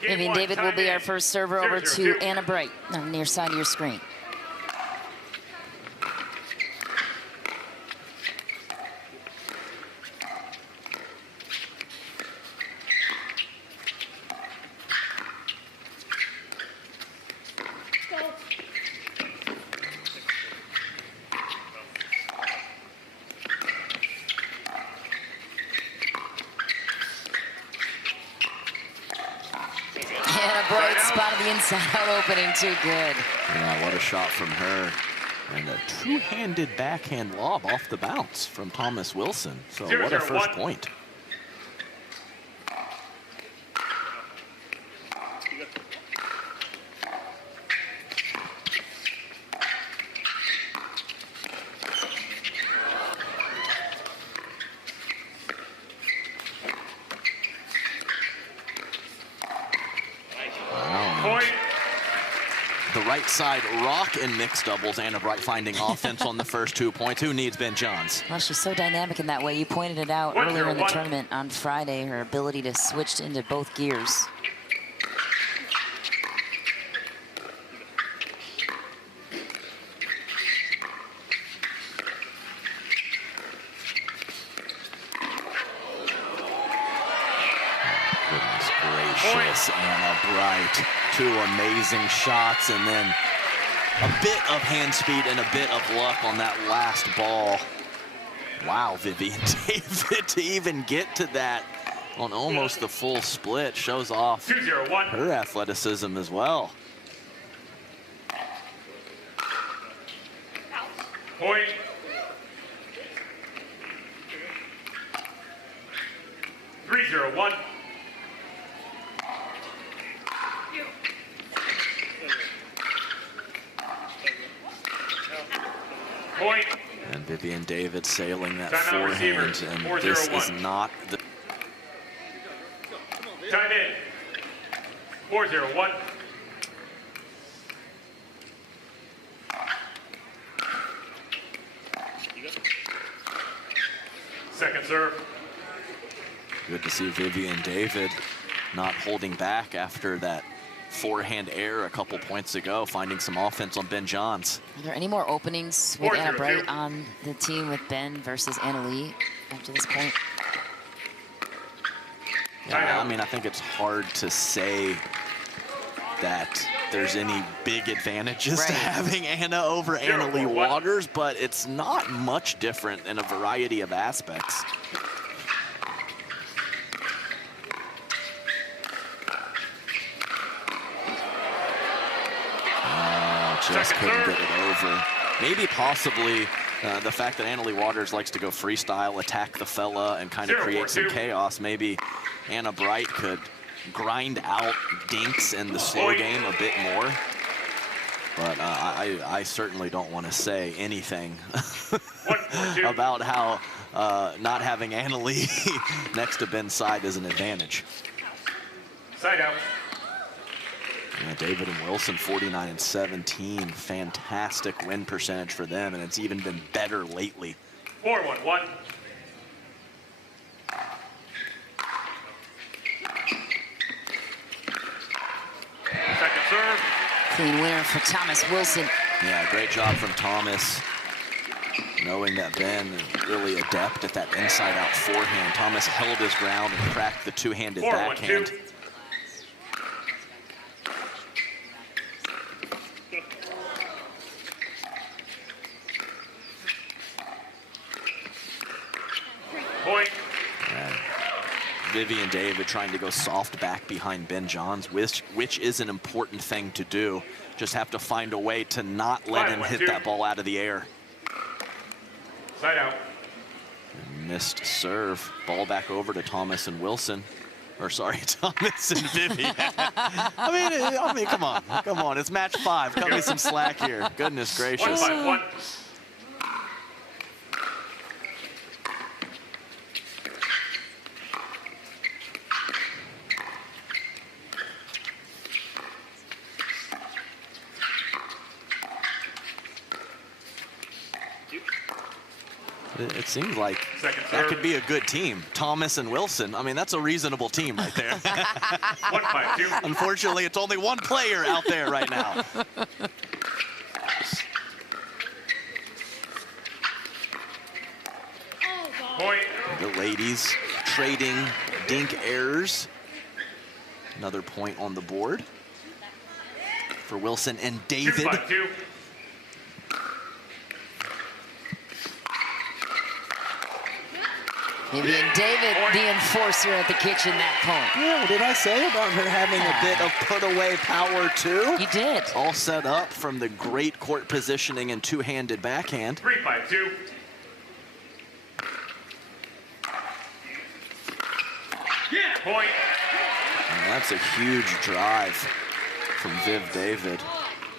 Vivienne David will be our first server over to Anna Bright on the near side of your screen. Spotted the inside out opening, too good. Yeah, what a shot from her. And a two-handed backhand lob off the bounce from Thomas Wilson. So what a first point. Side rock in mixed doubles. Anna Bright finding offense on the first 2 points. Who needs Ben Johns? Well, she's so dynamic in that way. You pointed it out earlier in the tournament on Friday, her ability to switch into both gears. Goodness gracious, Anna Bright. Two amazing shots, and then a bit of hand speed and a bit of luck on that last ball. Wow, Vivienne David to even get to that on almost the full split shows off her athleticism as well. Point. Three, 0-1. Point. And Vivienne David sailing that forehand, and this is not the... Time in. 4-0-1. Second serve. Good to see Vivienne David not holding back after that forehand error a couple points ago, finding some offense on Ben Johns. Are there any more openings with Anna Bright on the team with Ben versus Anna Lee after this point? Yeah, I mean, I think it's hard to say that there's any big advantages to having Anna over Anna Lee Waters, but it's not much different in a variety of aspects. Just couldn't get it over. Maybe possibly the fact that Anna Lee Waters likes to go freestyle, attack the fella, and kind of create some chaos. Maybe Anna Bright could grind out dinks in the slow game a bit more. But I certainly don't want to say anything about how not having Anna Lee next to Ben's side is an advantage. Side out. Yeah, David and Wilson, 49-17. Fantastic win percentage for them, and it's even been better lately. 4-1-1. Second serve. Clean winner for Thomas Wilson. Yeah, great job from Thomas. Knowing that Ben is really adept at that inside-out forehand. Thomas held his ground and cracked the two-handed backhand. Point. Vivienne David trying to go soft back behind Ben Johns, which is an important thing to do. Just have to find a way to not let him hit that ball out of the air. Side out. And missed serve. Ball back over to Thomas and Wilson. Or sorry, Thomas and Vivienne. I mean, come on. It's match 5. Cut me some slack here. Goodness gracious. 1-5-1. It seems like Second that serve. could be a good team. Thomas and Wilson. I mean, that's a reasonable team right there. 1-5-2. Unfortunately, it's only one player out there right now. Point. The ladies trading dink errors. Another point on the board for Wilson and David. 2-5-2. Vivienne David, the enforcer at the kitchen that point. Yeah, what did I say about her having a bit of put-away power, too? You did. All set up from the great court positioning and two-handed backhand. 3-5-2. Point. And that's a huge drive from Viv David.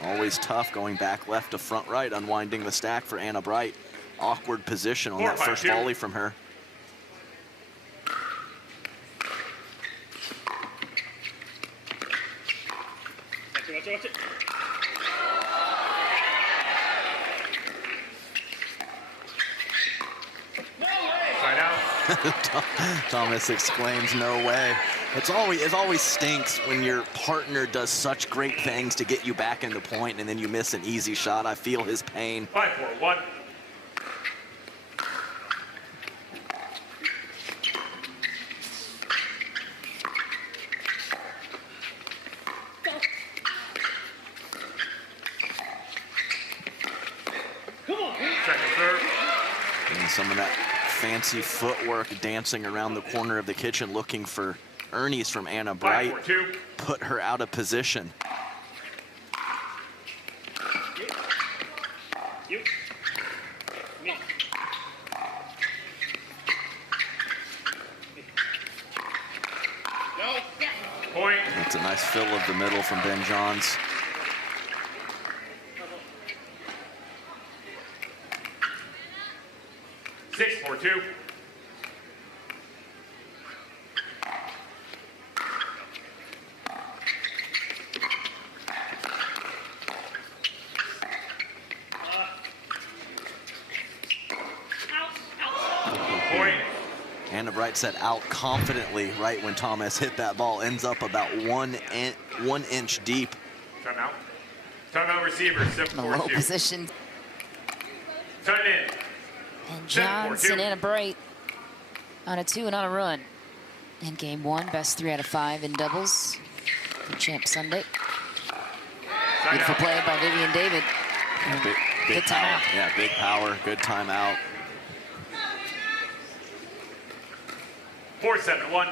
Always tough going back left to front right, unwinding the stack for Anna Bright. Awkward position on that first 4-5-2. volley from her. Watch it. Side out. Thomas exclaims, "No way." It always stinks when your partner does such great things to get you back in the point and then you miss an easy shot. I feel his pain. 5-4-1. Second serve. And some of that fancy footwork dancing around the corner of the kitchen looking for Ernie's from Anna Bright. 5-4-2. Put her out of position. Point. That's a nice fill of the middle from Ben Johns. Six, 4-2. Point. Anna Bright set out confidently right when Thomas hit that ball. Ends up about one inch deep. Timeout. Timeout receiver, In a low 7-4-2. position. Time in. And Johns 7-4-2. and Anna Bright on a 2 and on a run. In game 1, best 3 out of 5 in doubles for Champ Sunday. Side Beautiful out. play by Vivienne David. Big Good power. timeout. Yeah, big power. Good timeout. 4-7-1.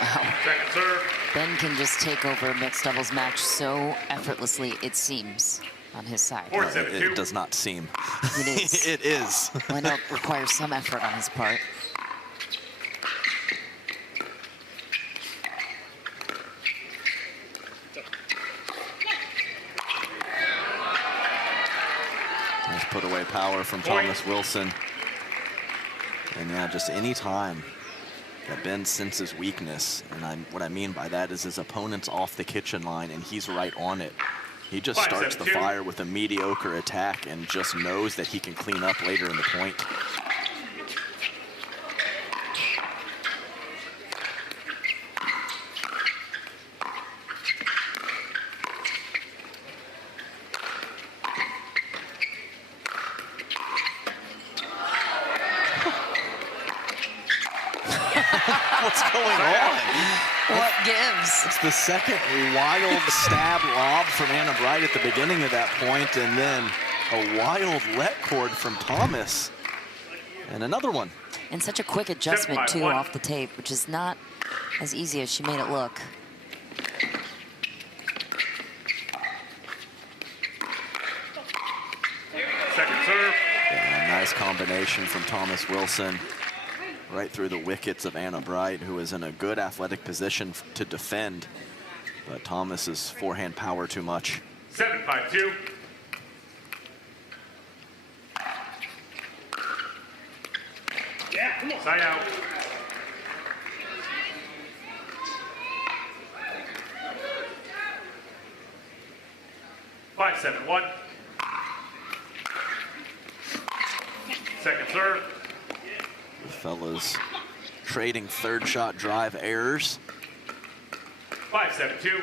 Wow. Second serve. Ben can just take over a mixed doubles match so effortlessly, it seems, on his side. 4-7-2. It does not seem. It is. It is. Why not require some effort on his part? Nice put away power from Thomas Wilson. And yeah, just any time that Ben senses weakness, and what I mean by that is his opponent's off the kitchen line and he's right on it. He just starts the 5-7-2. fire with a mediocre attack and just knows that he can clean up later in the point. What's going on? What gives? It's the second wild stab lob from Anna Bright at the beginning of that point, and then a wild let cord from Thomas. And another one. And such a quick adjustment, too, 7-5-1. off the tape, which is not as easy as she made it look. Second serve. Yeah, nice combination from Thomas Wilson. Right through the wickets of Anna Bright, who is in a good athletic position to defend. But Thomas's forehand power too much. 7-5-2. Side out. Five, 7-1. Second serve. The fellas trading third shot drive errors. 5-7-2.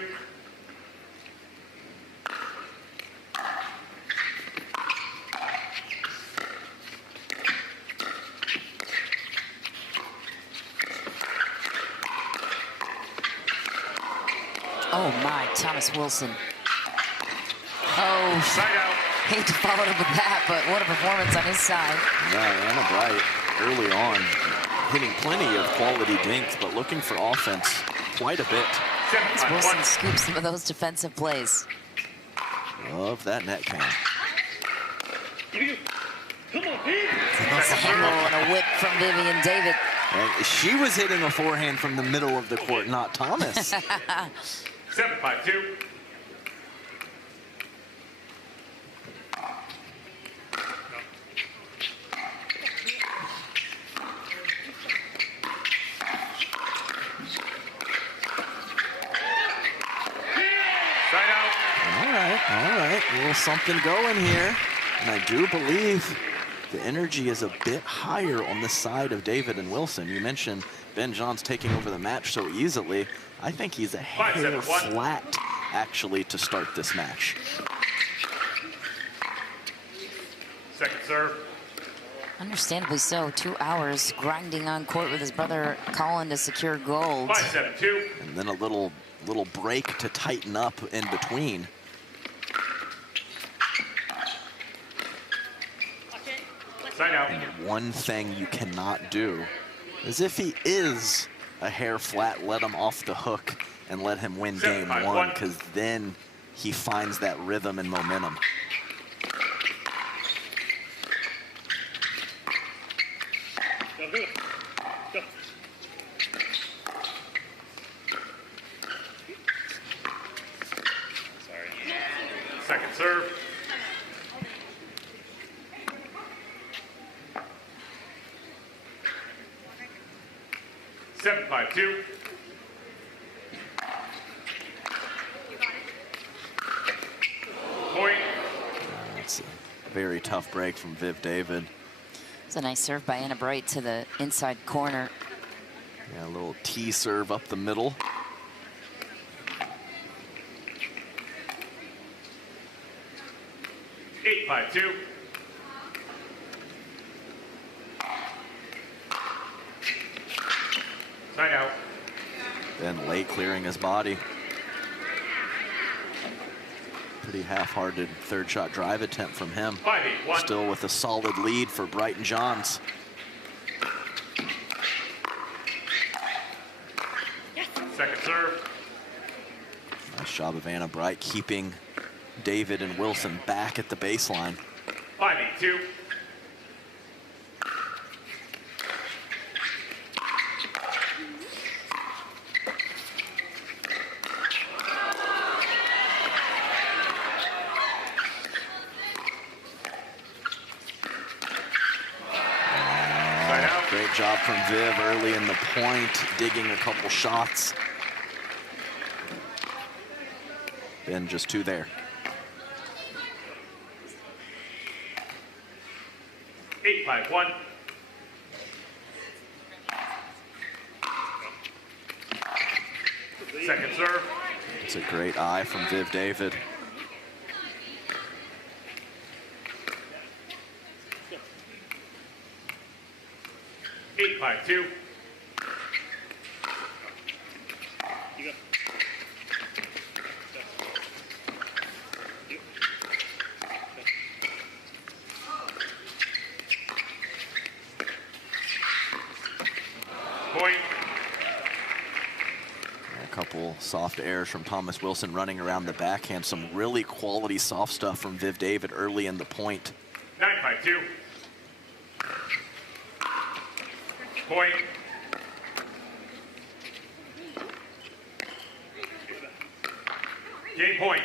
Oh my, Thomas Wilson. Oh, Side out. hate to follow up with that, but what a performance on his side. Yeah, Anna Bright early on hitting plenty of quality dinks, but looking for offense quite a bit. As Wilson scoops some of those defensive plays. Love that net cam. Oh, and a whip from Vivienne David. And she was hitting a forehand from the middle of the court, not Thomas. 7-5-2. Side out. All right, a little something going here. And I do believe the energy is a bit higher on the side of David and Wilson. You mentioned Ben Johns taking over the match so easily. I think he's a hair 5-7-1. flat, actually, to start this match. Second serve. Understandably so, 2 hours grinding on court with his brother Colin to secure gold. 5-7-2. And then a little break to tighten up in between. Side out. And one thing you cannot do is if he is a hair flat, let him off the hook and let him win game 7-5-1. one, because then he finds that rhythm and momentum. Second serve. Seven, 5-2. Point. That's a very tough break from Viv David. It's a nice serve by Anna Bright to the inside corner. Yeah, a little T serve up the middle. Eight, 5-2. Side out. Then late clearing his body. Pretty half-hearted third shot drive attempt from him. 5-8-1. Still with a solid lead for Brighton Johns. Second serve. Nice job of Anna Bright keeping David and Wilson back at the baseline. 5-8-2. Side out. Great job from Viv early in the point, digging a couple shots. Ben just two there. 8-5-1. Second serve. It's a great eye from Viv David. Eight, 5-2. Point. A couple soft errors from Thomas Wilson running around the backhand. Some really quality soft stuff from Viv David early in the point. 9-5-2. Point. Game point.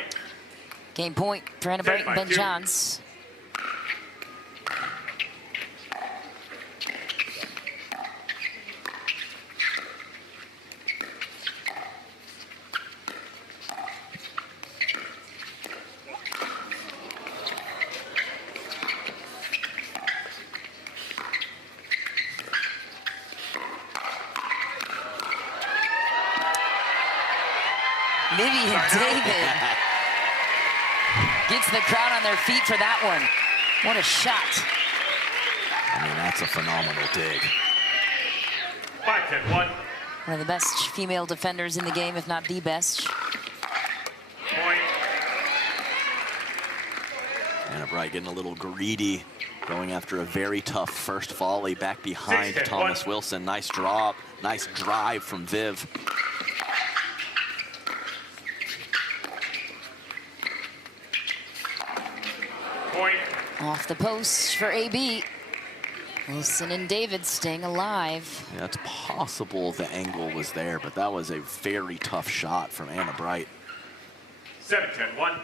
Game point for Anna Bright and Ben 10-5-2. Johns. Vivienne David gets the crowd on their feet for that one. What a shot. I mean, that's a phenomenal dig. 5-10-1. One of the best female defenders in the game, if not the best. Point. Anna Bright getting a little greedy, going after a very tough first volley back behind 6-10-1. Thomas Wilson. Nice drop, nice drive from Viv. Point. Off the post for AB. Wilson and David staying alive. Yeah, it's possible the angle was there, but that was a very tough shot from Anna Bright. 7-10-1.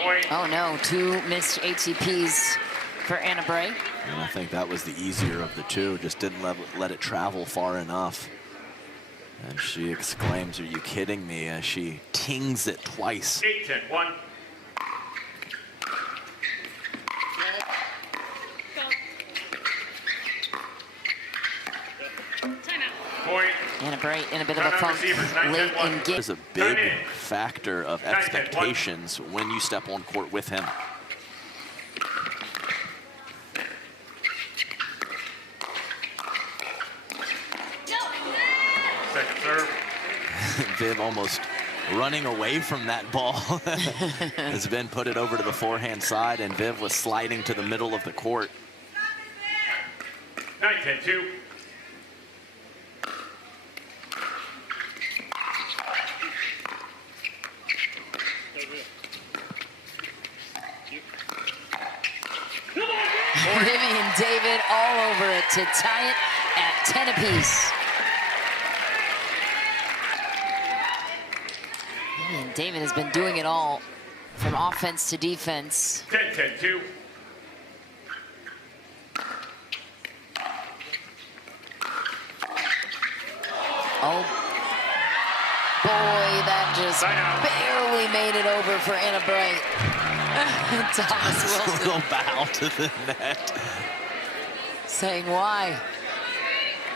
Point. Oh no, 2 missed HCPs for Anna Bright. And I think that was the easier of the two, just didn't let it travel far enough. And she exclaims, "Are you kidding me?" as she tings it twice. 8-10-1. Point. Anna Bright in a bit of a Timeout funk receivers, late 9-10-1. in game. There's a big factor of 9-10-1. expectations when you step on court with him. Second serve. Viv almost running away from that ball as Ben put it over to the forehand side, and Viv was sliding to the middle of the court. 9-10-2. Vivienne David all over it to tie it at 10 apiece. Vivienne David has been doing it all from offense to defense. 10-10-2. Oh, boy, that just Timeout. barely made it over for Anna Bright. Thomas A Wilson little bow to the net. saying why.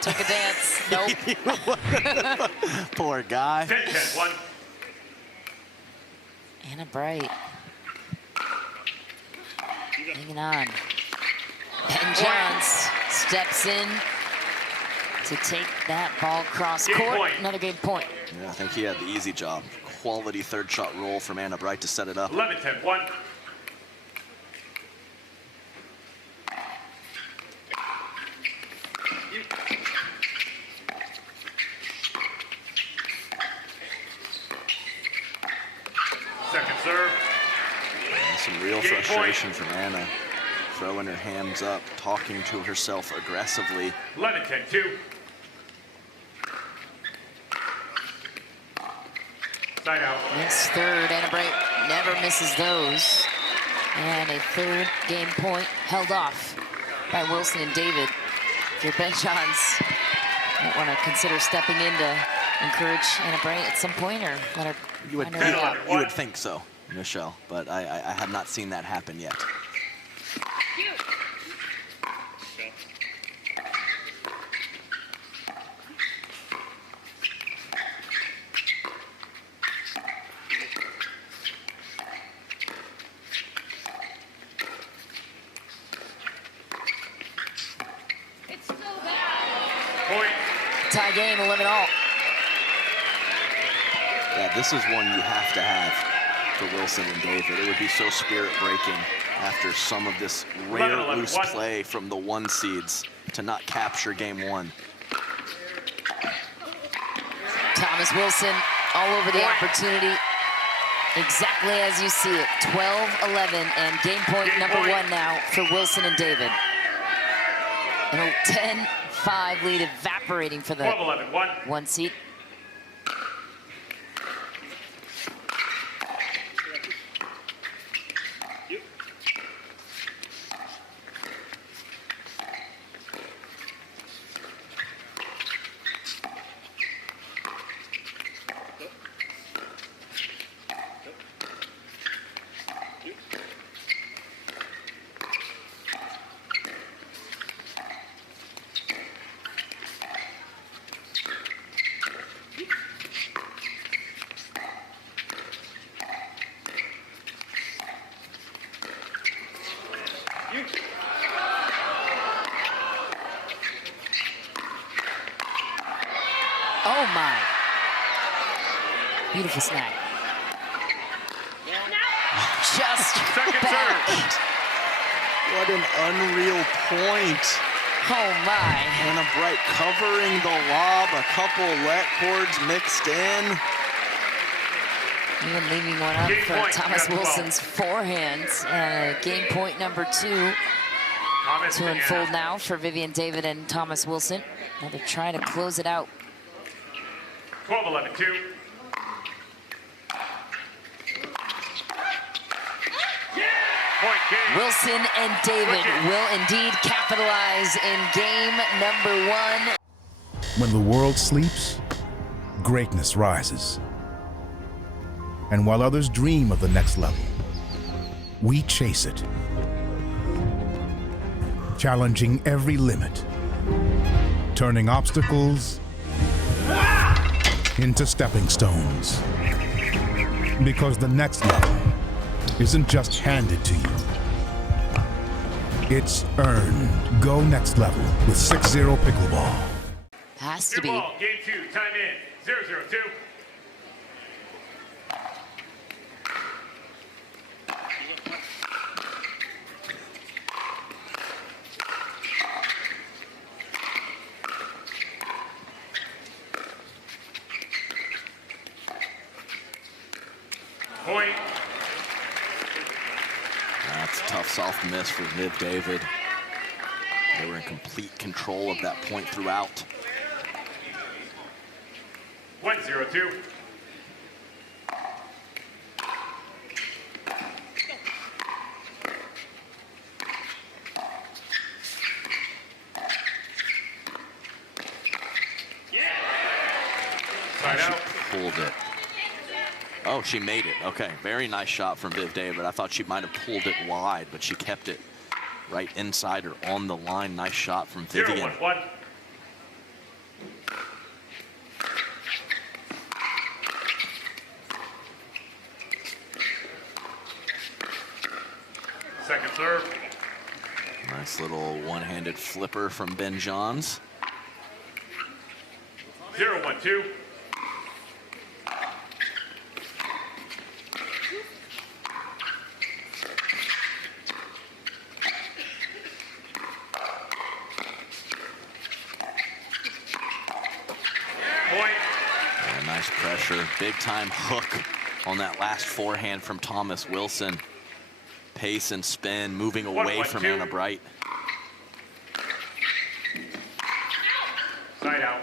Took a dance. Nope. Poor guy. 10-10-1. Anna Bright. Hanging on. And Johns steps in to take that ball cross Game court. point. Another game point. Yeah, I think he had the easy job. Quality third shot roll from Anna Bright to set it up. 11-10-1. Second serve. And some real Game frustration from Anna. Throwing her hands up, talking to herself aggressively. 11-10-2. Side out. This third, Anna Bright never misses those. And a third game point held off by Wilson and David. If you're Ben Johns, might want to consider stepping in to encourage Anna Bright at some point, or let her You would, find her way out. you would think so, Michelle, but I have not seen that happen yet. Point. Tie game, 11-all. Yeah, this is one you have to have for Wilson and David. It would be so spirit-breaking after some of this rare 11-11-1. loose play from the one seeds to not capture game one. Thomas Wilson all over the opportunity. Exactly as you see it, 12-11, and game point number one now for Wilson and David. An old 10-5 lead evaporating for the 12-11-1. one seed. Oh my. Beautiful snag. Just back. What an unreal point. Oh my. Anna Bright covering the lob, a couple let cords mixed in. Even leaving one up Game for point, Thomas Pickleball. Wilson's forehand. Game point number 2 Thomas to and unfold Anna. now for Vivienne David and Thomas Wilson. Another try to close it out. 12-11, 2. Point game. Wilson and David will indeed capitalize in game number 1. When the world sleeps, greatness rises. And while others dream of the next level, we chase it. Challenging every limit, turning obstacles into stepping stones. Because the next level isn't just handed to you, it's earned. Go next level with 6-0 Pickleball. Has to New be. ball, game 2, time in, 0-0-2. Point. That's a tough soft miss for Viv David. They were in complete control of that point throughout. 1-0-2. Side out. Pulled it. Oh, she made it. Okay, very nice shot from Viv David. I thought she might have pulled it wide, but she kept it right inside her on the line. Nice shot from Vivienne. 0-1-1. Second serve. Nice little one-handed flipper from Ben Johns. 0-1-2. Point. Yeah, nice pressure. Big time hook on that last forehand from Thomas Wilson. Pace and spin, moving away from 1-1-2. Anna Bright. Side out.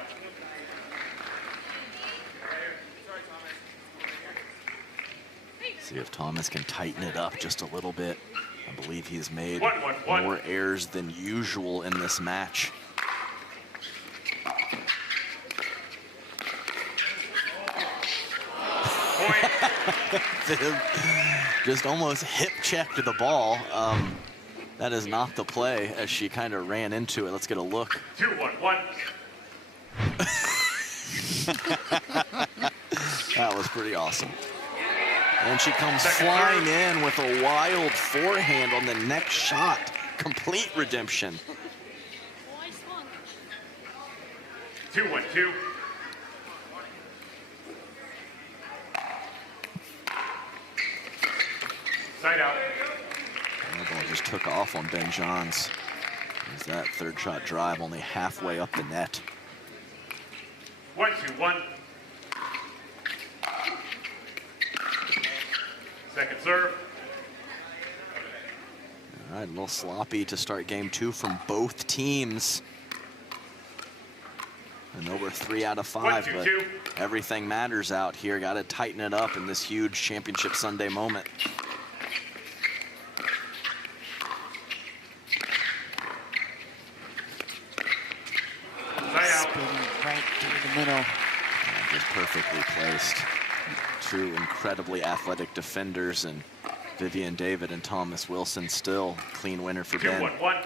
See if Thomas can tighten it up just a little bit. I believe he's made 1-1-1. more errors than usual in this match. Point. Viv just almost hip checked the ball. That is not the play as she kind of ran into it. Let's get a look. 2-1-1. That was pretty awesome. And she comes Second flying serve. in with a wild forehand on the next shot. Complete redemption. 2-1-2. Side out. And the ball just took off on Ben Johns. As that third shot drive only halfway up the net. 1-2-1. Second serve. All right, a little sloppy to start game 2 from both teams. I know we're 3 out of 5, but 1-2-2. everything matters out here. Got to tighten it up in this huge championship Sunday moment. Side out. Spinning right through the middle. Yeah, just perfectly placed. Two incredibly athletic defenders, and Vivienne David and Thomas Wilson still clean winner for Ben. 2-1-1. Point.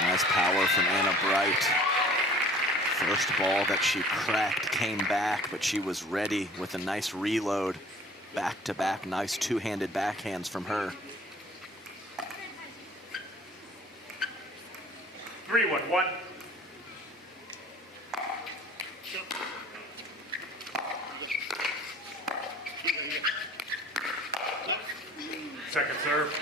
Nice power from Anna Bright. first ball that she cracked came back, but she was ready with a nice reload. Back-to-back, nice two-handed backhands from her. 3-1-1. Second serve.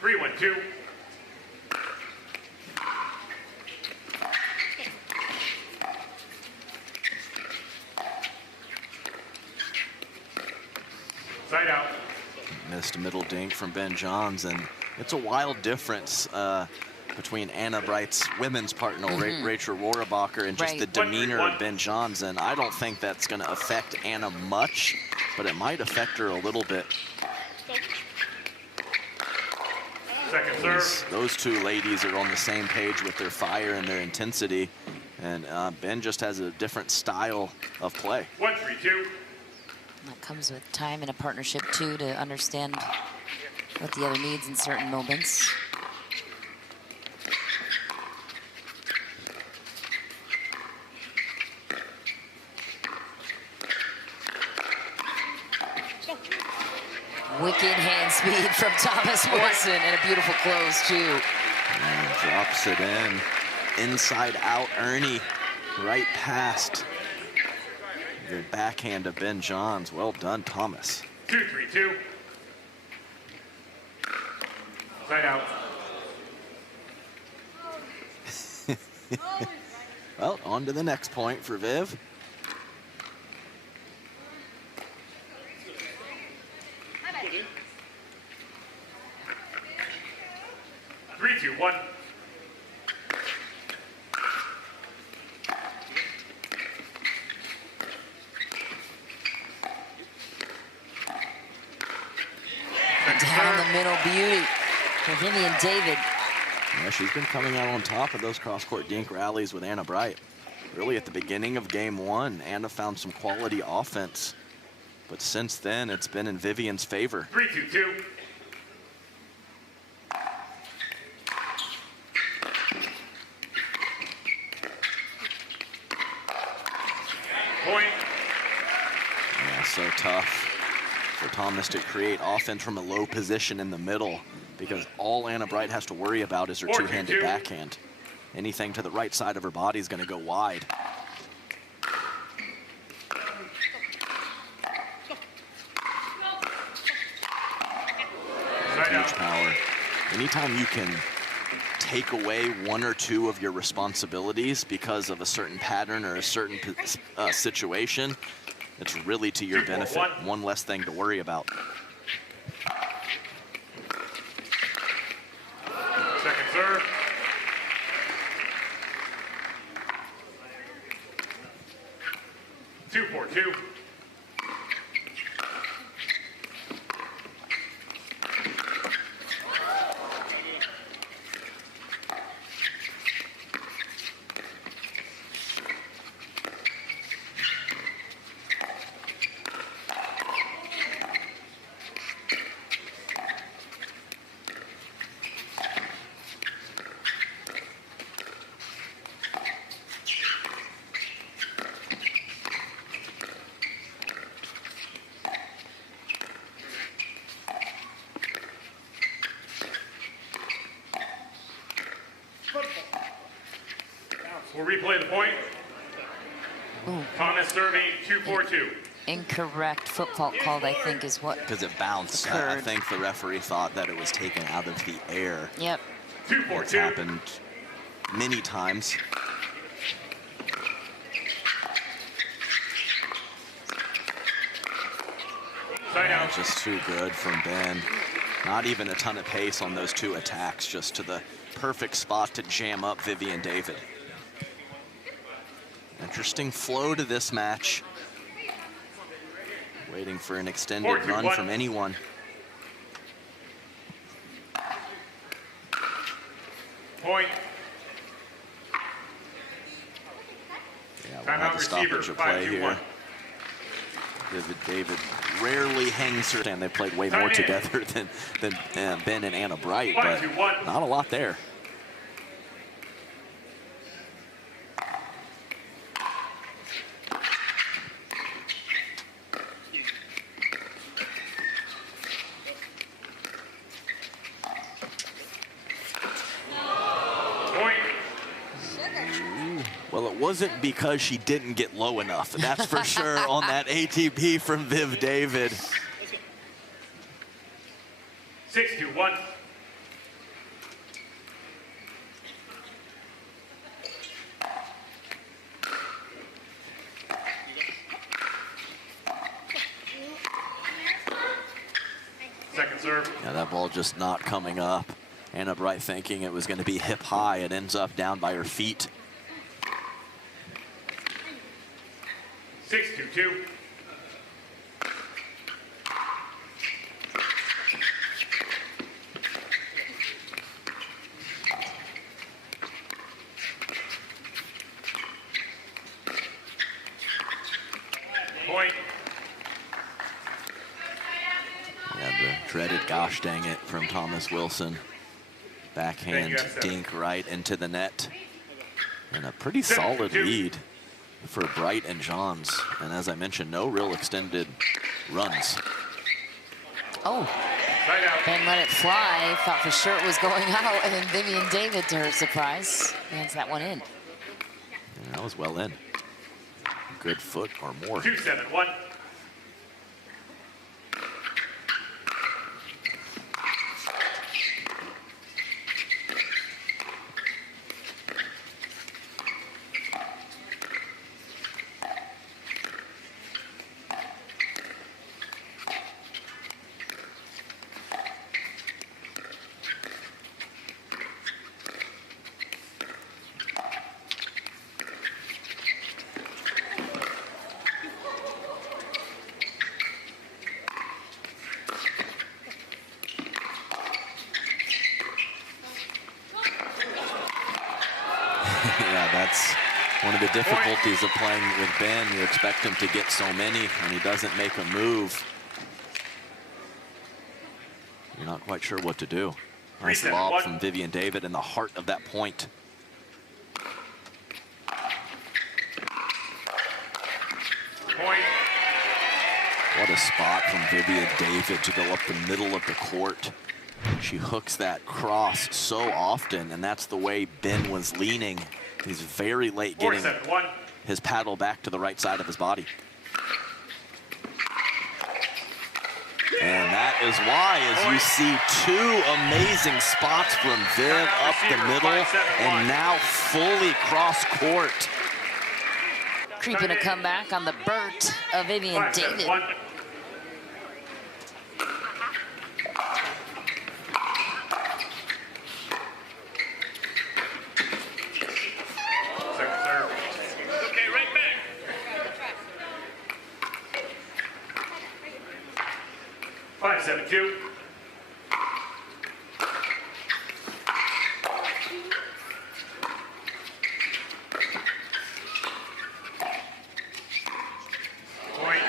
Three, 1-2. Side out. Missed a middle dink from Ben Johns, and it's a wild difference between Anna Bright's women's partner, Rachel Rohrabacher, and just the demeanor of Ben Johns. And I don't think that's going to affect Anna much, but it might affect her a little bit. Second serve. Those two ladies are on the same page with their fire and their intensity, and Ben just has a different style of play. 1-3-2. That comes with time and a partnership, too, to understand what the other needs in certain moments. Wicked hand speed from Thomas Wilson, and a beautiful close, too. And drops it in. Inside out, Ernie, right past the backhand of Ben Johns. Well done, Thomas. 2-3-2. Side out. Well, on to the next point for Viv. Three, two, one. Down the middle, beauty for Vivienne David. Yeah, she's been coming out on top of those cross-court dink rallies with Anna Bright. Really, at the beginning of game one, Anna found some quality offense. But since then, it's been in Vivienne's favor. 3-2-2. Point. Yeah, so tough for Thomas to create offense from a low position in the middle, because all Anna Bright has to worry about is her two-handed backhand. Anything to the right side of her body is going to go wide. Huge power. Anytime you can take away one or two of your responsibilities because of a certain pattern or a certain situation, it's really to your benefit. One less thing to worry about. Second serve. Two, 4-2. We'll replay the point. Ooh. Thomas serving 2-4-2. Incorrect foot fault called, I think, is what Because it bounced. I think the referee thought that it was taken out of the air. Yep. 2-4-2. It's happened many times. Side out. Just too good from Ben. Not even a ton of pace on those two attacks, just to the perfect spot to jam up Vivienne David. Interesting flow to this match. Waiting for an extended run from anyone. Point. Yeah, we'll have a stoppage of play here. David rarely hangs her. And they played way more together than Ben and Anna Bright, but not a lot there. Well, it wasn't because she didn't get low enough. That's for sure on that ATP from Viv David. 6-1. Second serve. Yeah, that ball just not coming up. Anna Bright thinking it was going to be hip high. It ends up down by her feet. 6-2. Point. Yeah, the dreaded gosh dang it from Thomas Wilson. Backhand dink right into the net. And a pretty solid lead for Bright and Johns. And as I mentioned, no real extended runs. Oh, Ben let it fly. Thought for sure it was going out. And then Vivienne David, to her surprise, lands that one in. Yeah, that was well in. Good foot or more. 2-7-1. Yeah, that's one of the difficulties of playing with Ben. You expect him to get so many, and he doesn't make a move. You're not quite sure what to do. Nice lob from Vivienne David in the heart of that point. What a spot from Vivienne David to go up the middle of the court. She hooks that cross so often, and that's the way Ben was leaning. He's very late getting his paddle back to the right side of his body. And that is why, as you see, two amazing spots from Viv up the middle, and now fully cross court. Creeping a comeback on the Burt of Vivienne David. Okay, right back. 5-7-2. Point.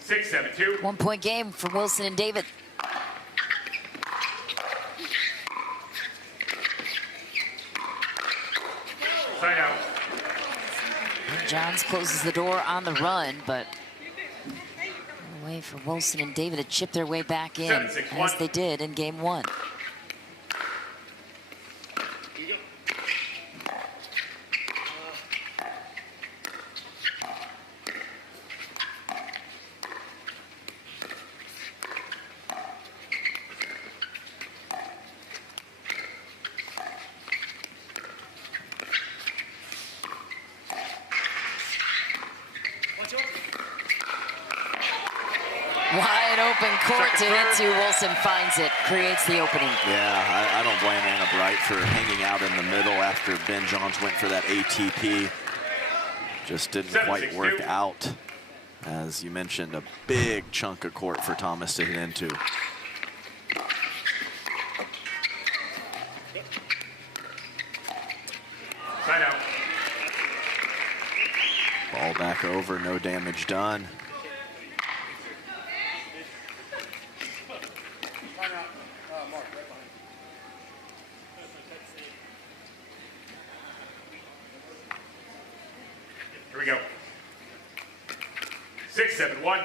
Six, 7-2. 1 point game for Wilson and David. Side out. Johns closes the door on the run, but a way for Wilson and David to chip their way back in, 7-6-1. as they did in game one. Wide open court to hit to. Wilson finds it, creates the opening. Yeah, I don't blame Anna Bright for hanging out in the middle after Ben Johns went for that ATP. Just didn't quite work out. As you mentioned, a big chunk of court for Thomas to hit into. out. Ball back over, no damage done. Here we go. 6-7-1.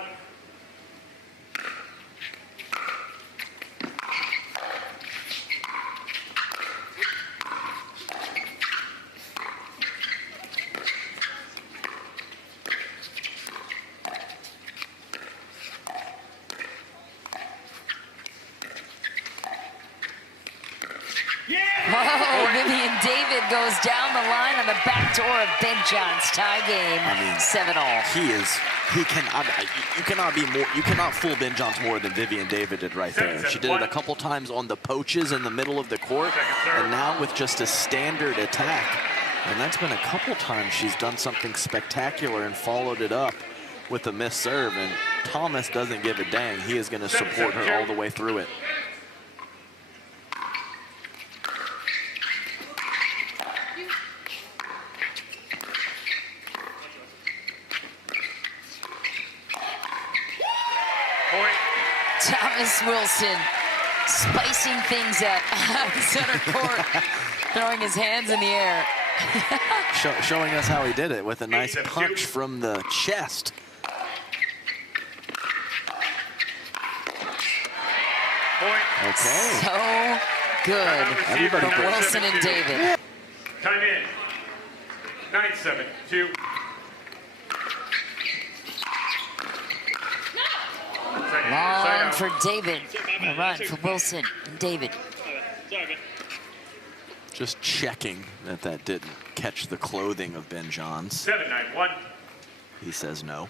Whoa, Vivienne David goes down the line on the back door of Ben John's tie game. I mean, 7-all. You cannot fool Ben Johns more than Vivienne David did right there. She did it a couple times on the poaches in the middle of the court, and now with just a standard attack. And that's been a couple times she's done something spectacular and followed it up with a missed serve. And Thomas doesn't give a dang. He is going to support her all the way through it. Thomas Wilson spicing things up out of center court, throwing his hands in the air. Showing us how he did it with a nice punch from the chest. Okay. So good Everybody from Wilson and David. Time in. 9-7-2. Long for David. A run for Wilson and David. Just checking that that didn't catch the clothing of Ben Johns. 7-9-1. He says no.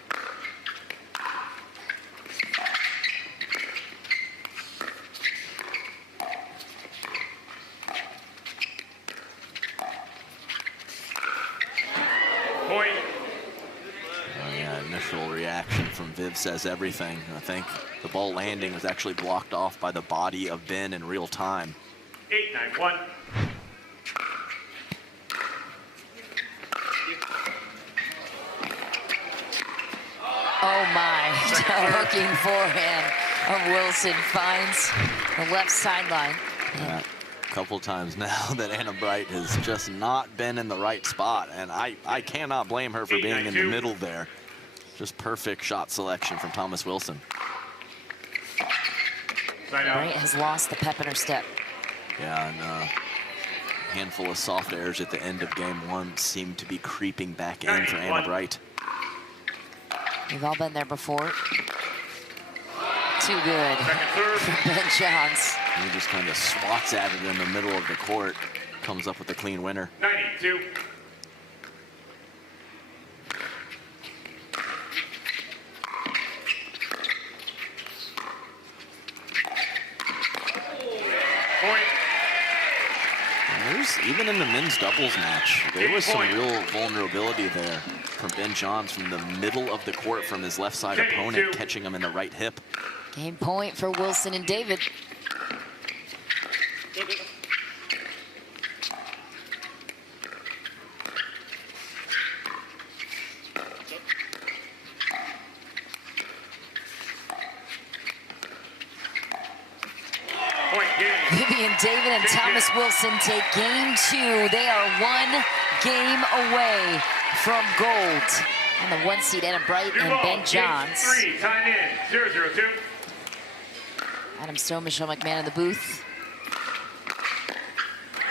Point. Oh, yeah, initial reaction from Viv says everything. I think the ball landing was actually blocked off by the body of Ben in real time. 8-9-1. Oh my, hooking forehand of Wilson finds the left sideline. A couple times now that Anna Bright has just not been in the right spot, and I cannot blame her for being in the middle there. Just perfect shot selection from Thomas Wilson. Bright has lost the pep in her step. Yeah, and a handful of soft errors at the end of game one seem to be creeping back in for Anna Bright. We've all been there before. Too good for Ben Johns. He just kind of swats at it in the middle of the court, comes up with a clean winner. 92. Point. And there's, even in the men's doubles match, there was some real vulnerability there from Ben Johns from the middle of the court from his left side opponent, catching him in the right hip. Game point for Wilson and David. Vivienne David and Thomas Wilson take game two. They are one game away from gold. On the one seed, Anna Bright and Ben Johns. Game 3, time in, 0-0-2. Adam Stone, Michelle McMahon in the booth.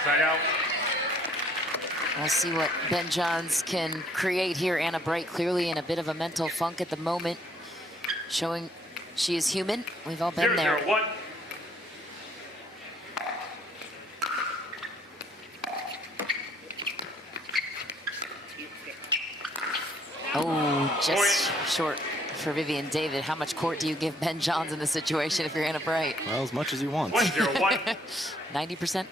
Side out. We'll see what Ben Johns can create here. Anna Bright clearly in a bit of a mental funk at the moment, showing she is human. We've all been there. 0-0-1. Oh, just short for Vivienne David. How much court do you give Ben Johns in this situation if you're Anna Bright? Well, as much as he wants. 1-0-1. 90%?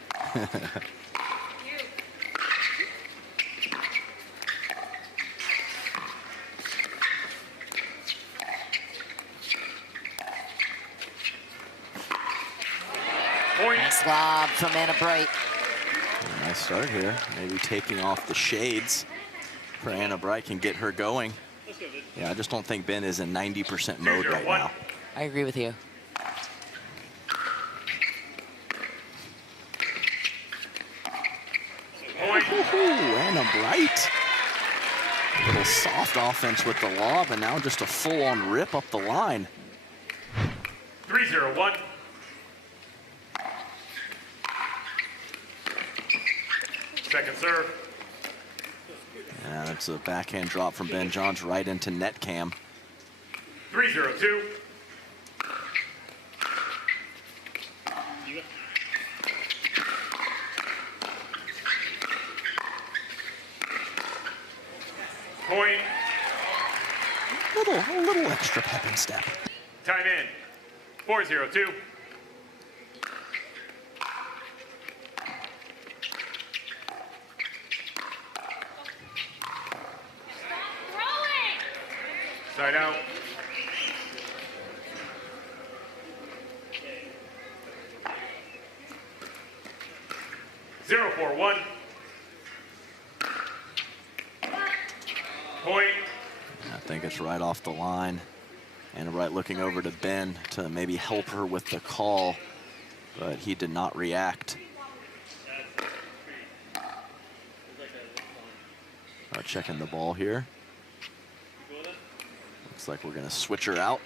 Nice lob from Anna Bright. Nice start here. Maybe taking off the shades for Anna Bright can get her going. Yeah, I just don't think Ben is in 90% mode right now. I agree with you. Ooh, Anna Bright. A little soft offense with the lob, and now just a full-on rip up the line. 3-0-1. Second serve. Yeah, that's a backhand drop from Ben Johns right into net cam. 3-0-2. Point. A little extra pep and step. Time in. 4-0-2. Side out. Zero, 4-1. Point. I think it's right off the line. Anna Bright looking over to Ben to maybe help her with the call, but he did not react. Checking the ball here. Looks like we're going to switch her out.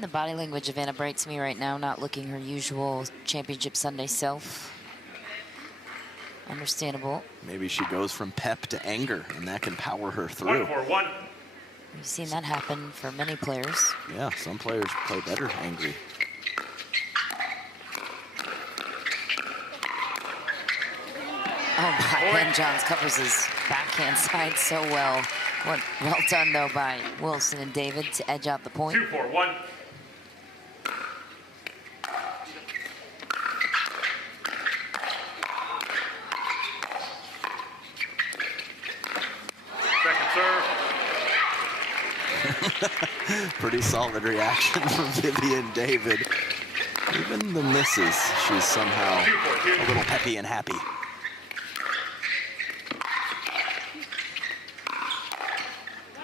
The body language of Anna Bright to me right now, not looking her usual Championship Sunday self. Understandable. Maybe she goes from pep to anger, and that can power her through. 1-4-1. We've seen that happen for many players. Yeah, some players play better angry. Oh my, Ben Johns covers his backhand side so well. Well done though by Wilson and David to edge out the point. 2-4-1. Second serve. Pretty solid reaction from Vivienne David. Even the misses, she's somehow a little peppy and happy.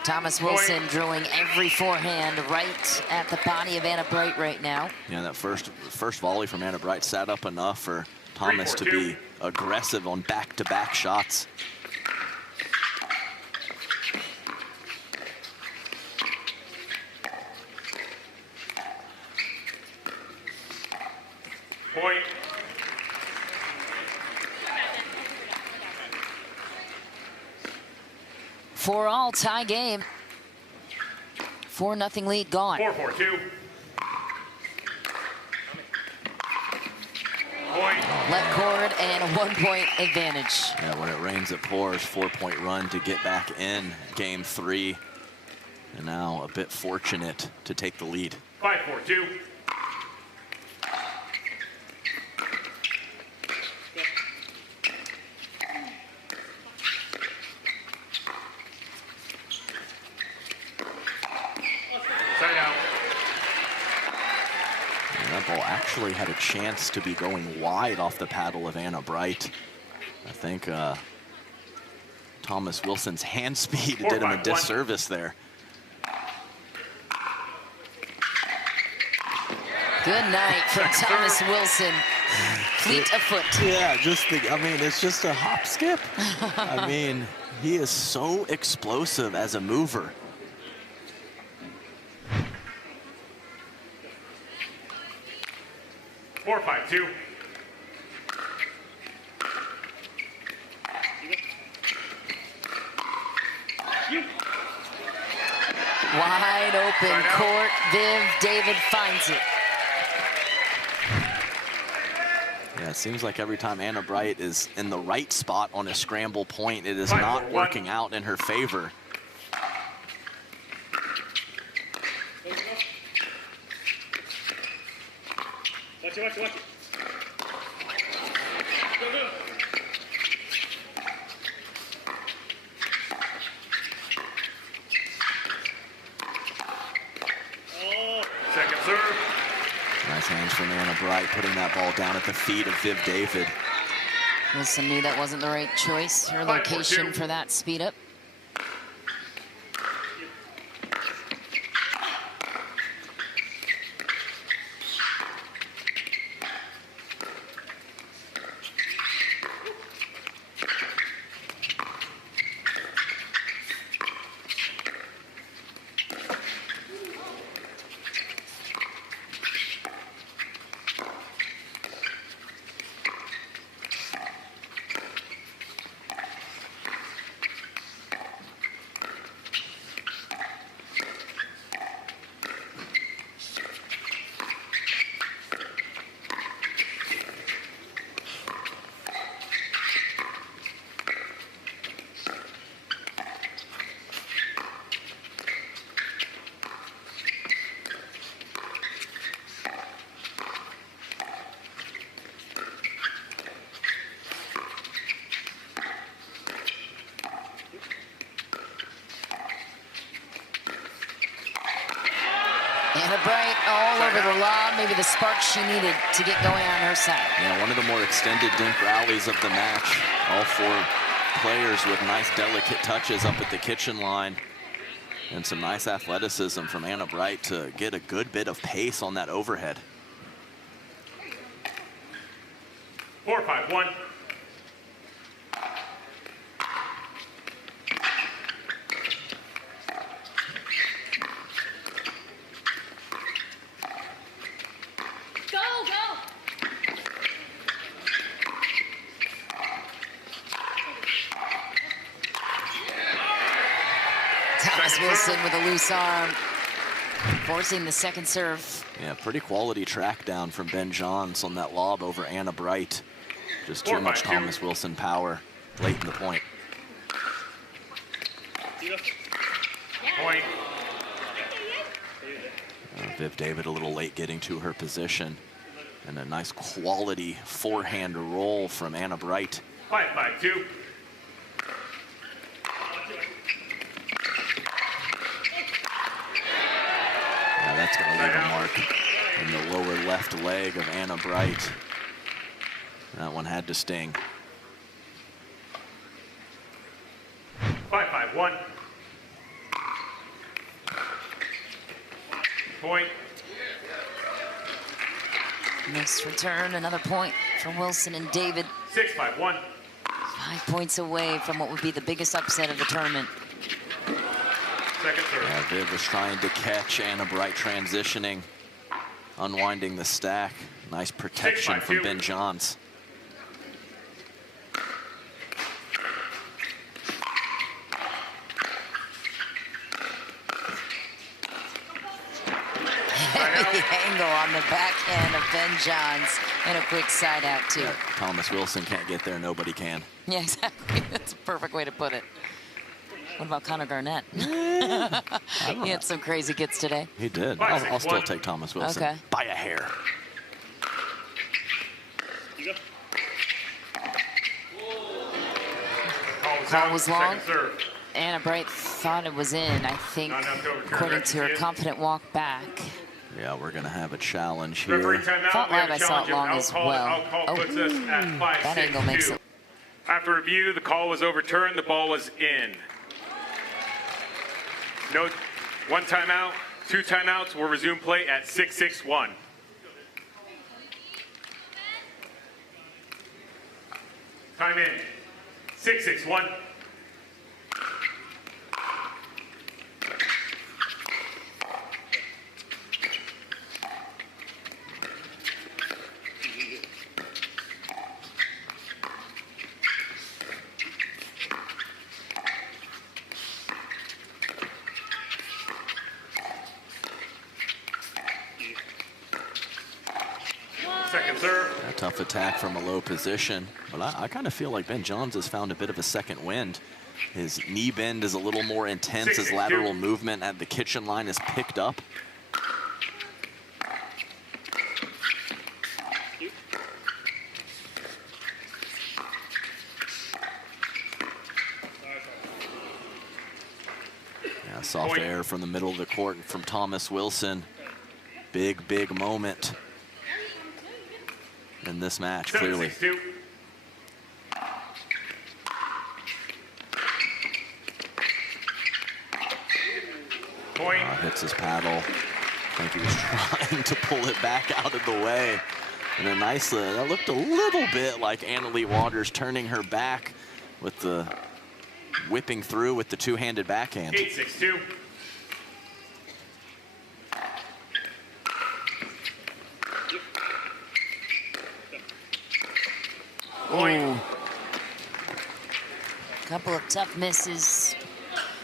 Thomas Wilson drilling every forehand right at the body of Anna Bright right now. Yeah, that first volley from Anna Bright sat up enough for Thomas to be aggressive on back-to-back shots. Point. For all, tie game. 4-0 lead gone. 4-4-2. Point. Left cord and a 1-point advantage. Yeah, when it rains, it pours. 4-point run to get back in game 3. And now a bit fortunate to take the lead. 5-4-2. Actually had a chance to be going wide off the paddle of Anna Bright. I think Thomas Wilson's hand speed did him a disservice there. Good night from Thomas Wilson. Fleet of foot. Yeah, it's just a hop skip. I mean, he is so explosive as a mover. Four, 5-2. Wide open court. Viv David finds it. Yeah, it seems like every time Anna Bright is in the right spot on a scramble point, it is not working out in her favor. Watch it. Go. Nice hands from Anna Bright, putting that ball down at the feet of Viv David. Wilson knew that wasn't the right choice, her location for that speed up. Anna Bright all over the lob, maybe the spark she needed to get going on her side. Yeah, one of the more extended dink rallies of the match. All four players with nice delicate touches up at the kitchen line. And some nice athleticism from Anna Bright to get a good bit of pace on that overhead. 4-5-1. Wilson with a loose arm, forcing the second serve. Yeah, pretty quality track down from Ben Johns on that lob over Anna Bright. Just too much Thomas Wilson power late in the point. Point. Viv David a little late getting to her position. And a nice quality forehand roll from Anna Bright. 5-5-2. That's going to leave a mark in the lower left leg of Anna Bright. That one had to sting. 5-5-1. Point. Nice return, another point from Wilson and David. 6-5-1. 5 points away from what would be the biggest upset of the tournament. Second serve. Yeah, Viv was trying to catch Anna Bright transitioning, unwinding the stack. Nice protection from Ben Johns. Heavy angle on the backhand of Ben Johns and a quick side out too. Yeah, Thomas Wilson can't get there, nobody can. Yeah, exactly. That's a perfect way to put it. What about Connor Garnett? He had some crazy gets today. He did. I'll still take Thomas Wilson. Okay. By a hair. Call was long. Second serve. Anna Bright thought it was in, I think, according to her confident walk back. Yeah, we're going to have a challenge here. Referee timeout. Thought We have live a I saw it challenge. long as well. Call puts us at 5-6-2. That angle makes it. After review, the call was overturned. The ball was in. No, one timeout, 2 timeouts. We'll resume play at 6-6-1. Time in. 6-6-1. Second serve. A tough attack from a low position. But I kind of feel like Ben Johns has found a bit of a second wind. His knee bend is a little more intense. His lateral movement at the kitchen line is picked up. Yeah, soft air from the middle of the court from Thomas Wilson. Big, big moment in this match, clearly. 7-6-2. Point. Hits his paddle. I think he was trying to pull it back out of the way. And a nice, that looked a little bit like Annalie Waters turning her back with the whipping through with the two-handed backhand. 8-6-2. Point. Couple of tough misses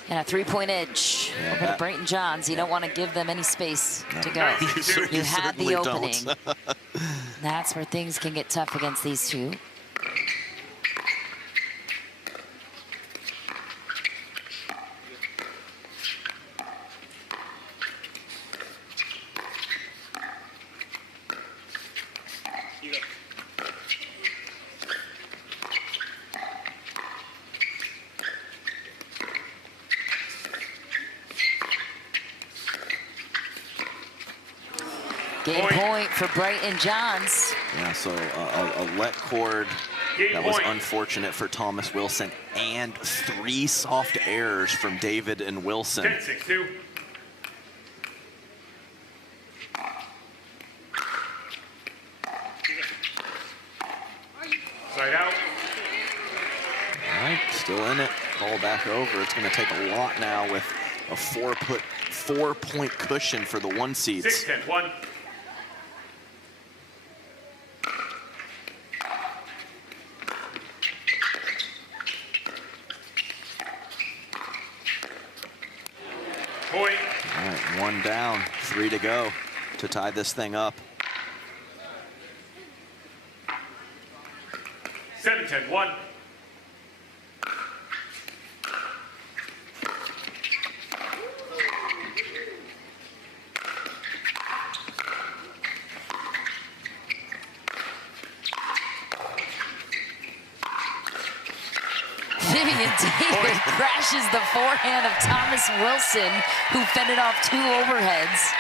and a three-point edge over to Brayton Johns. You don't want to give them any space to go. You had the certainly opening. don't. That's where things can get tough against these two. Game point for Brayton Johns. Yeah, so a let cord that was unfortunate for Thomas Wilson, and 3 soft errors from David and Wilson. 10-6-2. Side out. All right, still in it. Ball back over. It's going to take a lot now with a 4-point cushion for the 1 seeds. 6-10-1. Point. All right, 1 down, 3 to go to tie this thing up. 7-10-1. Vivienne David crashes the forehand of Thomas Wilson, who fended off 2 overheads.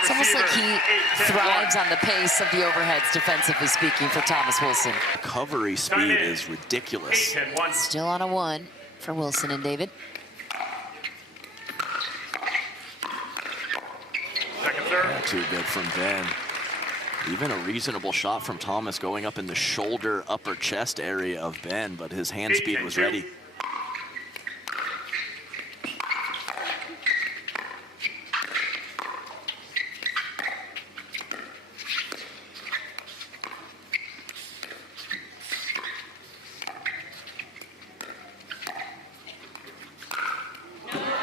It's almost like he thrives on the pace of the overheads, defensively speaking, for Thomas Wilson. Recovery speed is ridiculous. 8-10-1. Still on a 1 for Wilson and David. Second serve. Yeah, too good from Ben. Even a reasonable shot from Thomas going up in the shoulder, upper chest area of Ben, but his hand speed was ready.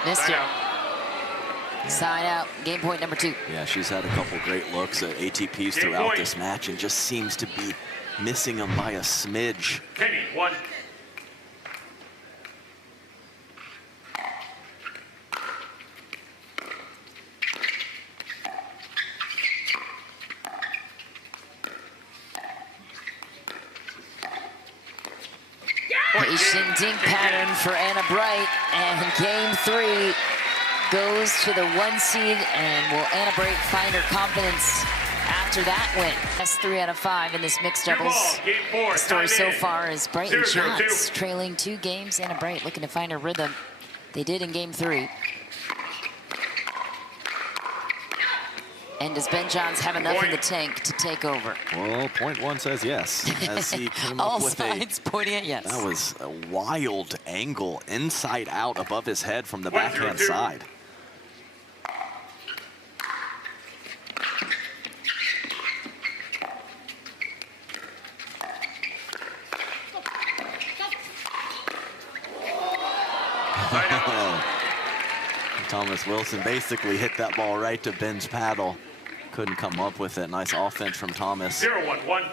Missed it. Side out, game point number 2. Yeah, she's had a couple great looks at ATPs throughout this match and just seems to be missing them by a smidge. 10-1. Patient dink pattern for Anna Bright, and game 3 goes to the 1 seed, and will Anna Bright find her confidence after that win? That's 3 out of 5 in this mixed doubles. Game 4, The story so tied in. far is Brayton 0-0-2. Johns trailing 2 games. Anna Bright looking to find her rhythm. They did in game 3. And does Ben Johns have enough in the tank to take over? Well, point 1 says yes, as he came All up with signs pointing at yes. that was a wild angle inside out above his head from the backhand 1-0-2. side. Thomas Wilson basically hit that ball right to Ben's paddle. Couldn't come up with it. Nice offense from Thomas. 0-1-1.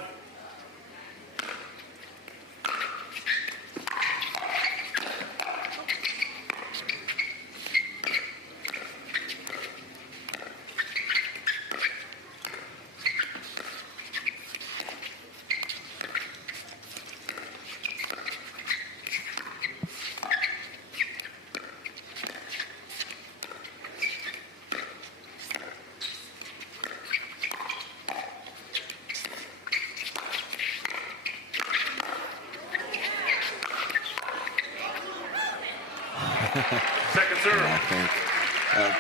Second serve. I think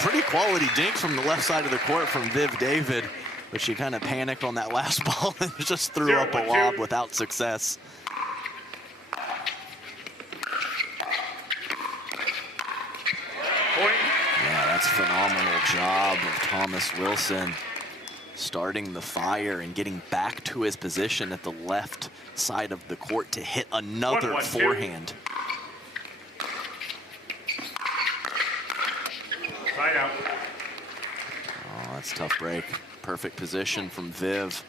pretty quality dink from the left side of the court from Viv David, but she kind of panicked on that last ball and just threw up a lob without success. Point. Yeah, that's a phenomenal job of Thomas Wilson starting the fire and getting back to his position at the left side of the court to hit another 1-1-2. forehand. Side out. Oh, that's a tough break. Perfect position from Viv.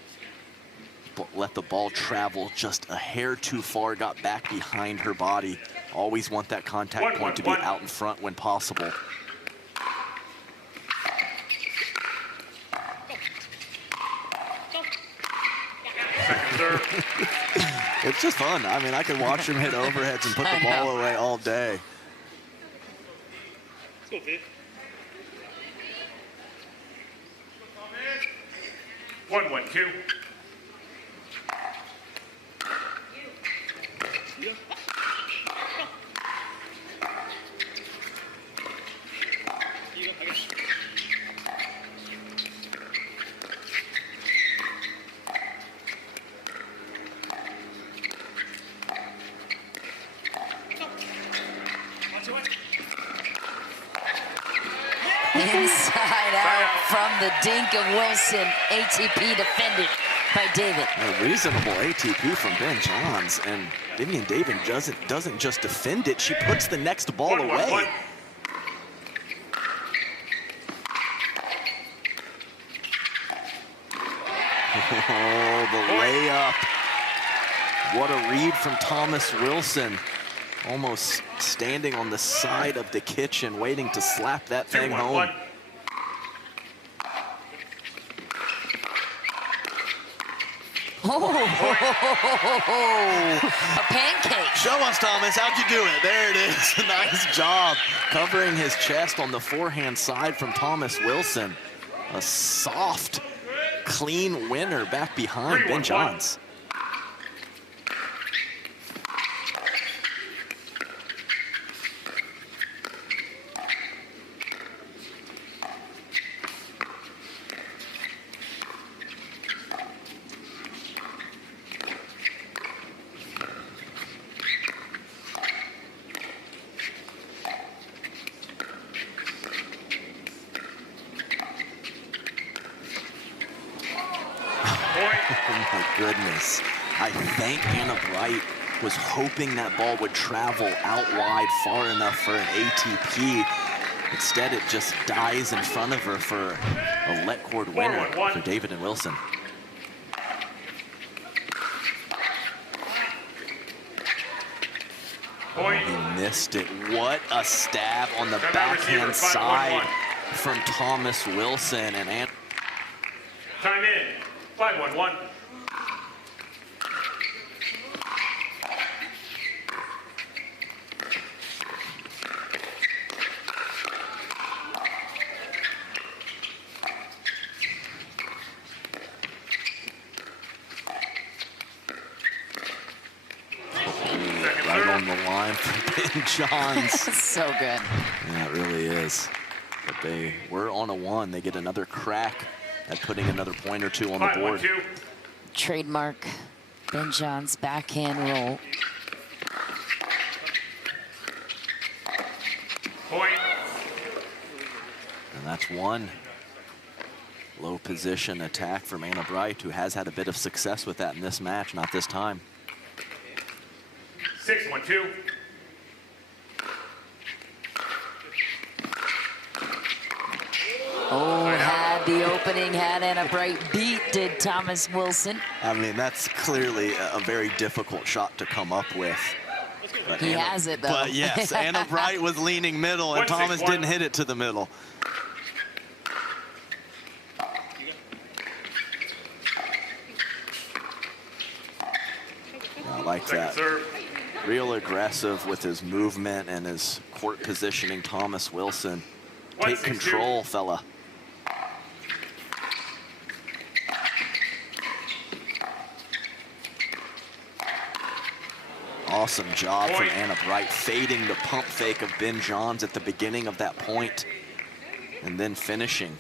Let the ball travel just a hair too far, got back behind her body. Always want that contact point to be out in front when possible. Second serve. It's just fun. I mean, I could watch him hit overheads and put the ball away all day. Let's go, Viv. 1-1-2. Inside out from the dink of Wilson. ATP defended by David. A reasonable ATP from Ben Johns, and Vivienne David doesn't just defend it, she puts the next ball 1-1-1. away. Oh, the layup. What a read from Thomas Wilson. Almost standing on the side of the kitchen, waiting to slap that thing home. 2-1-1. A pancake. Show us, Thomas, how'd you do it? There it is, nice job. Covering his chest on the forehand side from Thomas Wilson. A soft, clean winner back behind Ben Johns. Oh my goodness. I think Anna Bright was hoping that ball would travel out wide far enough for an ATP. Instead, it just dies in front of her for a let cord winner for David and Wilson. He missed it. What a stab on the backhand side from Thomas Wilson. And Time in. 5-1-1. right on the line for Ben Johns. So good. Yeah, it really is. But they were on a 1. They get another crack at putting another point or two on the board. 5-1-2. Trademark Ben Johns backhand roll. Point. And that's one low position attack from Anna Bright, who has had a bit of success with that in this match, not this time. 6-1-2. Oh, had the opening, had Anna Bright beat, did Thomas Wilson. I mean, that's clearly a very difficult shot to come up with. But He has it, though. But yes, Anna Bright was leaning middle, and 1-6-1. Thomas didn't hit it to the middle. I like Second that. serve. Real aggressive with his movement and his court positioning, Thomas Wilson. Take 1-6-2. control, fella. awesome job from Anna Bright, fading the pump fake of Ben Johns at the beginning of that point, and then finishing.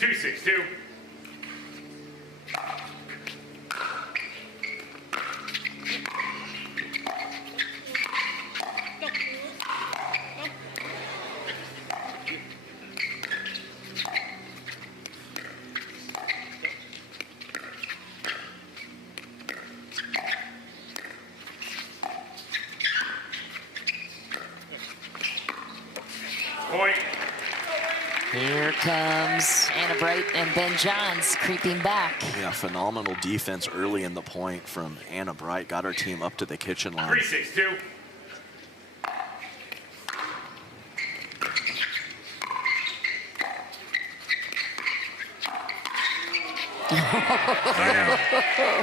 2-6-2. Point. Here comes Anna Bright and Ben Johns creeping back. Yeah, phenomenal defense early in the point from Anna Bright. Got her team up to the kitchen line. 3-6-2.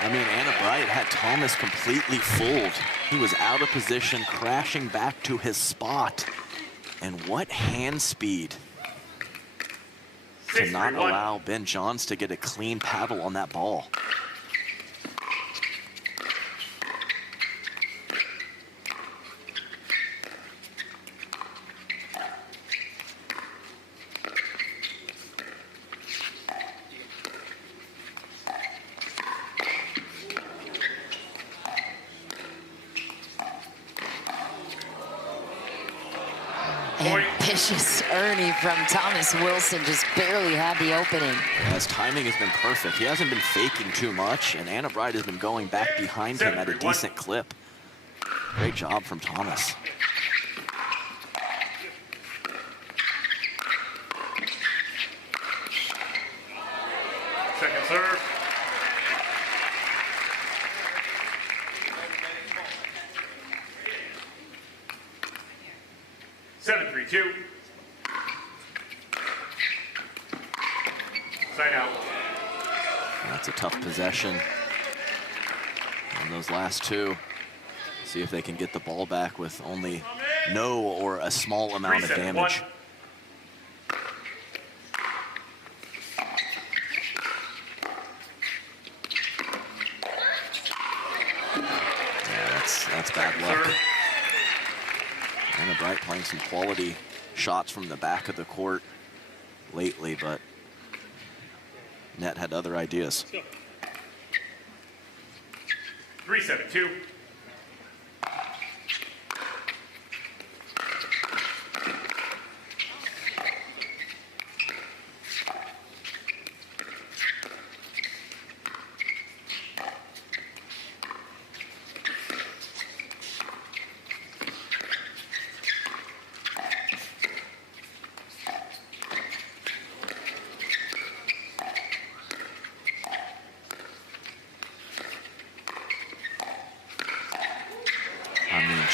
I mean, Anna Bright had Thomas completely fooled. He was out of position, crashing back to his spot. And what hand speed to not allow Ben Johns to get a clean paddle on that ball. Ambitious Ernie from Thomas Wilson just barely had the opening. His timing has been perfect. He hasn't been faking too much, and Anna Bright has been going back behind him at a decent clip. Great job from Thomas. Second serve. Two. Side out. That's a tough possession. And those last two, see if they can get the ball back with only no or a small amount of damage. Yeah, that's bad luck. Anna Bright playing some quality shots from the back of the court lately, but Net had other ideas. 3-7-2.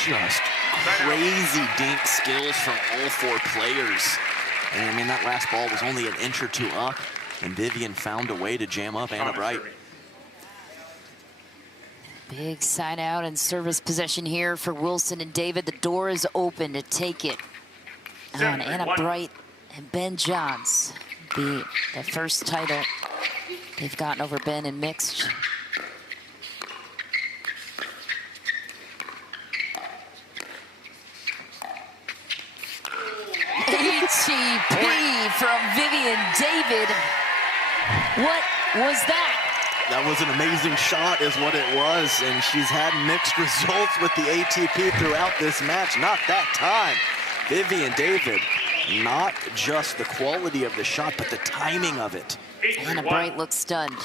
Just crazy dink skills from all four players. And I mean, that last ball was only an inch or two up, and Vivienne found a way to jam up Anna Bright. Big side out and service possession here for Wilson and David. The door is open to take it on Anna Bright and Ben Johns. The first title they've gotten over Ben in mixed. ATP from Vivienne David. What was that? That was an amazing shot is what it was, and she's had mixed results with the ATP throughout this match. Not that time. Vivienne David, not just the quality of the shot, but the timing of it. Anna Bright looks stunned.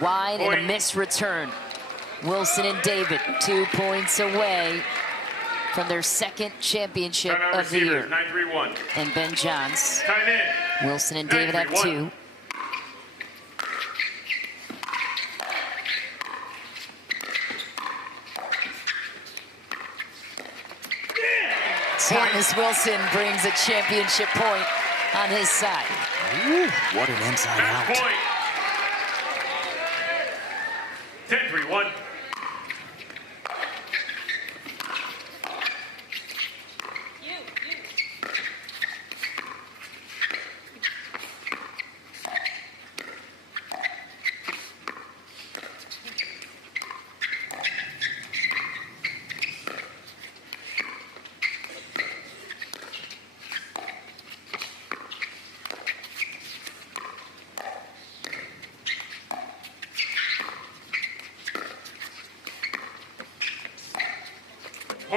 Wide and a missed return. Wilson and David 2 points away from their second championship of the year. 9-3-1. And Ben Johns. Time in. Wilson and David have 2. Thomas Wilson brings a championship point on his side. Ooh, what an inside out. Point. 10-3-1.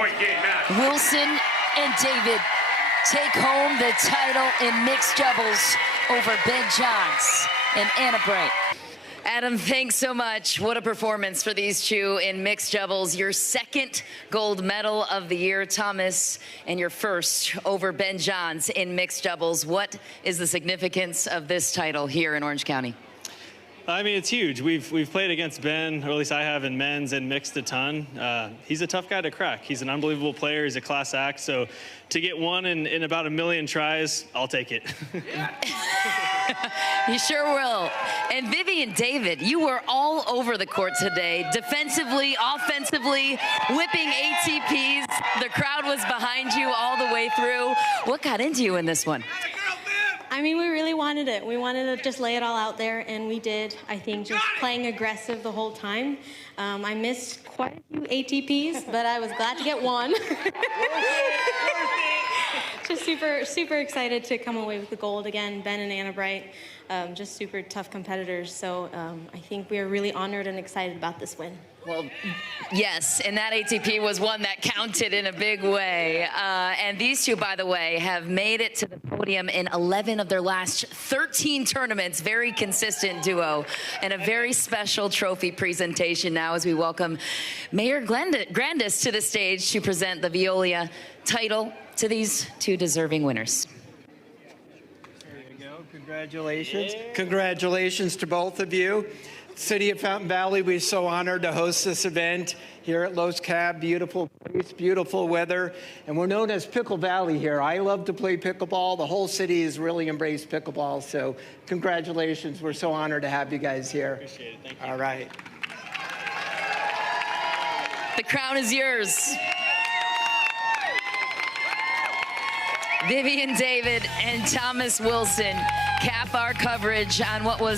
Point game match. Wilson and David take home the title in mixed doubles over Ben Johns and Anna Bright. Adam, thanks so much. What a performance for these two in mixed doubles. Your second gold medal of the year, Thomas, and your first over Ben Johns in mixed doubles. What is the significance of this title here in Orange County? I mean, it's huge. We've played against Ben, or at least I have, in men's and mixed a ton. He's a tough guy to crack. He's an unbelievable player. He's a class act. So to get one in about 1 million tries, I'll take it. You sure will. And Vivienne, David, you were all over the court today, defensively, offensively, whipping ATPs. The crowd was behind you all the way through. What got into you in this one? I mean, we really wanted it. We wanted to just lay it all out there, and we did. I think just playing aggressive the whole time. I missed quite a few ATPs, but I was glad to get one. Just super excited to come away with the gold again. Ben and Anna Bright, just super tough competitors. So I think we are really honored and excited about this win. Well, yes, and that ATP was one that counted in a big way. And these two, by the way, have made it to the podium in 11 of their last 13 tournaments. Very consistent duo. And a very special trophy presentation now as we welcome Mayor Grandis to the stage to present the Veolia title to these two deserving winners. There you go. Congratulations. Congratulations to both of you. City of Fountain Valley, we're so honored to host this event here at Los Cab. Beautiful place, beautiful weather, and we're known as Pickle Valley here. I love to play pickleball. The whole city has really embraced pickleball, so congratulations. We're so honored to have you guys here. Appreciate it. Thank you. All right. The crown is yours. Vivienne David and Thomas Wilson cap our coverage on what was